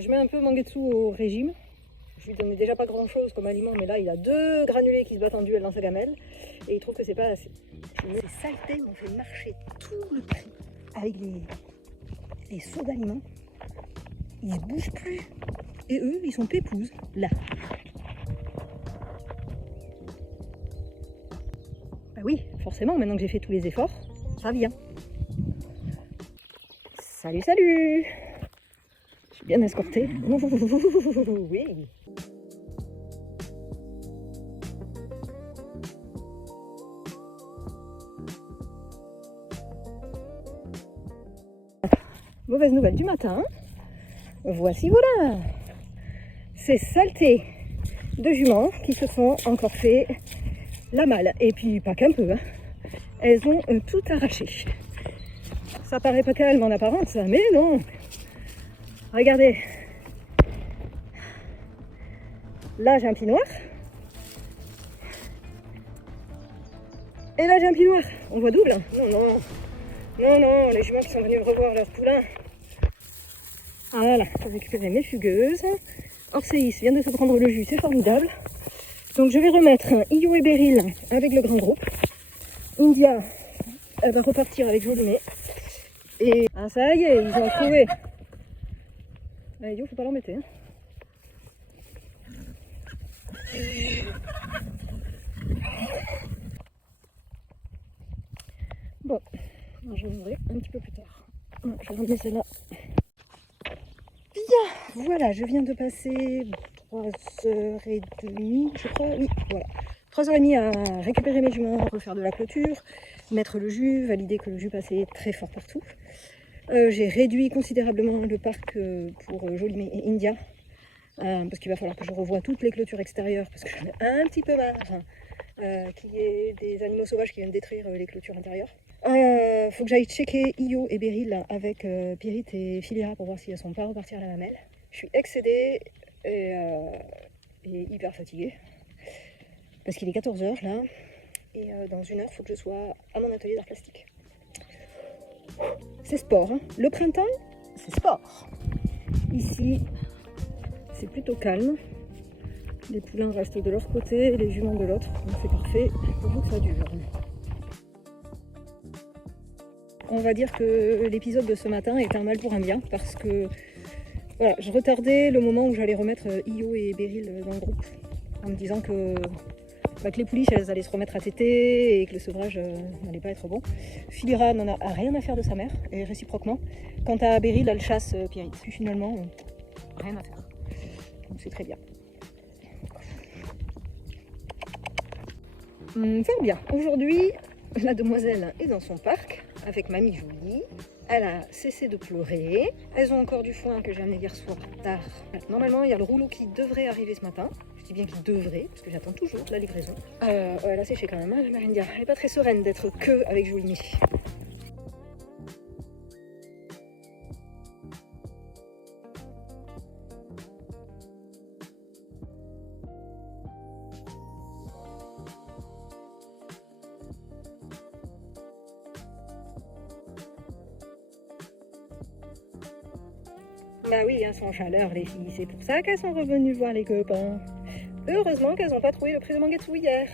Je mets un peu Mangetsu au régime. Je lui donnais déjà pas grand chose comme aliment, mais là il a 2 granulés qui se battent en duel dans sa gamelle et il trouve que c'est pas assez. Ces saletés m'ont fait marcher tout le prix avec les seaux d'aliments. Ils se bougent plus. Et eux, ils sont pépouses, là. Bah oui, forcément, maintenant que j'ai fait tous les efforts, ça vient. Salut, salut! Je suis bien escortée. Oui! Mauvaise nouvelle du matin. Voici voilà ces saletés de juments qui se sont encore fait la malle. Et puis pas qu'un peu, hein. Elles ont tout arraché. Ça paraît pas calme en apparence, mais non. Regardez. Là j'ai un pied noir. Et là j'ai un pied noir. On voit double. Non, non. Non, non, les juments qui sont venus revoir leur poulain. Voilà, j'ai récupéré mes fugueuses. Orséis vient de se prendre le jus, c'est formidable. Donc je vais remettre Io et Beryl avec le grand groupe. India, elle va repartir avec Jolimet. Et ah, ça y est, ils ont trouvé. Ah, Io, faut pas l'embêter. Hein. Bon, je viendrai un petit peu plus tard. Je vais ramener celle-là. Bien, voilà, je viens de passer 3h30, je crois. Oui, voilà. 3h30 à récupérer mes juments, refaire de la clôture, mettre le jus, valider que le jus passait très fort partout. J'ai réduit considérablement le parc pour Jolimet et India, parce qu'il va falloir que je revoie toutes les clôtures extérieures, parce que j'en ai un petit peu marre qu'il y ait des animaux sauvages qui viennent détruire les clôtures intérieures. Faut que j'aille checker Io et Beryl avec Pirit et Philira pour voir si elles sont pas reparties à la mamelle. Je suis excédée et hyper fatiguée. Parce qu'il est 14h là, et dans 1 heure, il faut que je sois à mon atelier d'art plastique. C'est sport, hein. Le printemps, c'est sport. Ici, c'est plutôt calme. Les poulains restent de leur côté et les juments de l'autre. Donc c'est parfait pour que ça dure. On va dire que l'épisode de ce matin est un mal pour un bien parce que voilà, je retardais le moment où j'allais remettre Io et Beryl dans le groupe en me disant que les pouliches elles allaient se remettre à téter et que le sevrage n'allait pas être bon. Philira n'en a rien à faire de sa mère et réciproquement. Quant à Beryl, elle chasse Pierre. Puis finalement, rien à faire. Donc c'est très bien. Fort bien. Aujourd'hui, la demoiselle est dans son parc avec Mamie Jolie. Elle a cessé de pleurer. Elles ont encore du foin que j'ai amené hier soir tard. Normalement, il y a le rouleau qui devrait arriver ce matin. Je dis bien qu'il devrait, parce que j'attends toujours la livraison. Elle a séché quand même, hein, la Marindia. Elle n'est pas très sereine d'être que avec Jolimet. Bah oui, elles sont en chaleur les filles, c'est pour ça qu'elles sont revenues voir les copains. Heureusement qu'elles n'ont pas trouvé le prix de Mangetsu hier.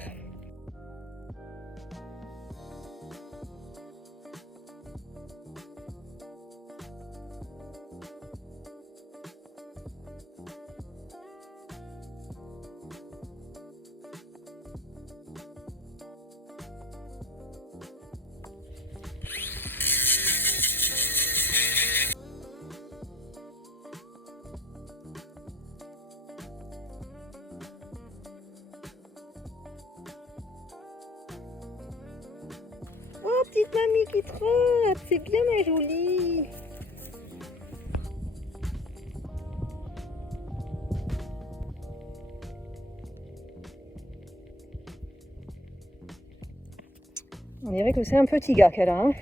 Oh, petite mamie qui trotte, c'est bien ma jolie. On dirait que c'est un petit gars qu'elle a. Hein.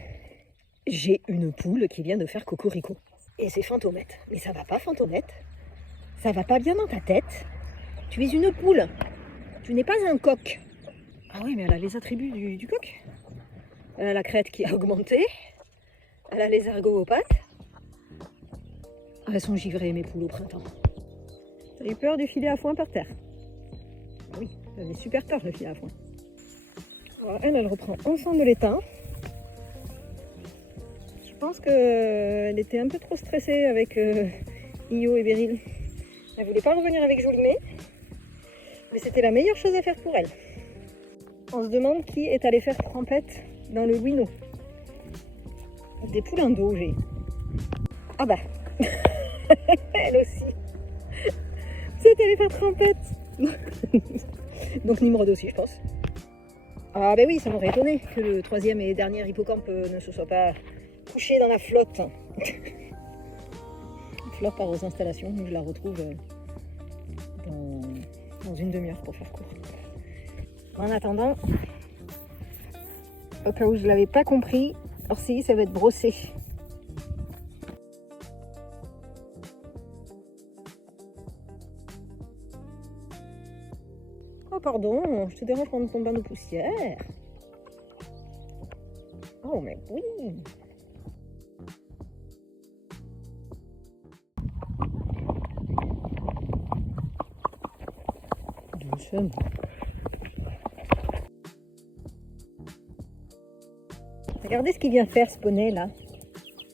J'ai une poule qui vient de faire cocorico. Et c'est Fantomette. Mais ça va pas, Fantomette? Ça va pas bien dans ta tête? Tu es une poule. Tu n'es pas un coq. Ah oui, mais elle a les attributs du coq. Elle a la crête qui a augmenté. Elle a les ergots aux pattes. Elles sont givrées mes poules au printemps. T'as eu peur du filet à foin par terre? Ah oui, j'avais super peur le filet à foin. Alors elle reprend ensemble de l'étain. Je pense qu'elle était un peu trop stressée avec Io et Beryl. Elle voulait pas revenir avec Jolimet, mais c'était la meilleure chose à faire pour elle. On se demande qui est allé faire trempette dans le Louino. Des poulains d'eau, j'ai. Ah bah, elle aussi. C'était allé faire trempette. Donc Nimrod aussi, je pense. Ah bah oui, ça m'aurait étonné que le troisième et dernier hippocampe ne se soit pas couché dans la flotte. Flore part aux installations, je la retrouve dans une demi-heure pour faire court. En attendant, au cas où je ne l'avais pas compris, Orsi, ça va être brossé. Oh pardon, je te dérange pendant ton bain de poussière. Oh mais oui. Doucement. Regardez ce qu'il vient faire ce poney là.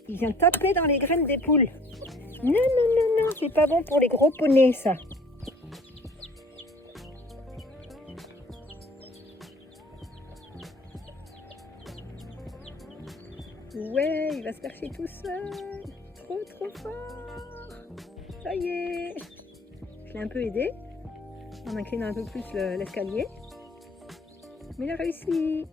Il vient taper dans les graines des poules. Non, non, non, non, c'est pas bon pour les gros poneys ça. Ouais, il va se percher tout seul. Trop, trop fort. Ça y est. Je l'ai un peu aidé en inclinant un peu plus l'escalier. Mais il a réussi.